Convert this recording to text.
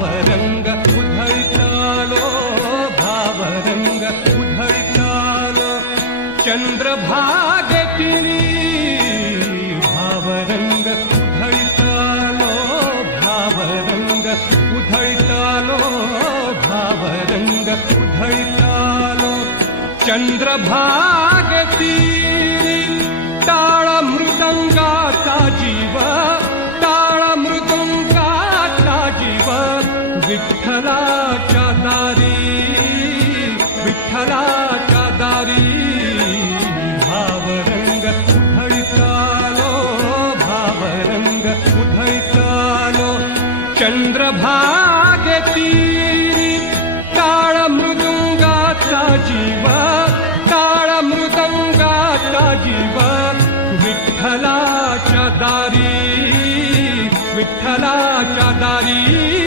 भावरंग उधळतालो भावरंग उधळतालो चंद्रभागेतिरी भावरंग उधळतालो भावरंग उधळतालो भावरंग उधळतालो चंद्रभागेतिरी टाळ मृदंगाचा जीव टाळ मृदंगाचा जीव विठ्ठलाच्या दारी विठ्ठलाच्या दारी भावरंग उधळतालो भावरंग उधळतालो चंद्रभागेतिरी टाळ मृदंगाचा जीव टाळ मृदंगाचा जीव विठ्ठलाच्या दारी विठ्ठलाच्या दारी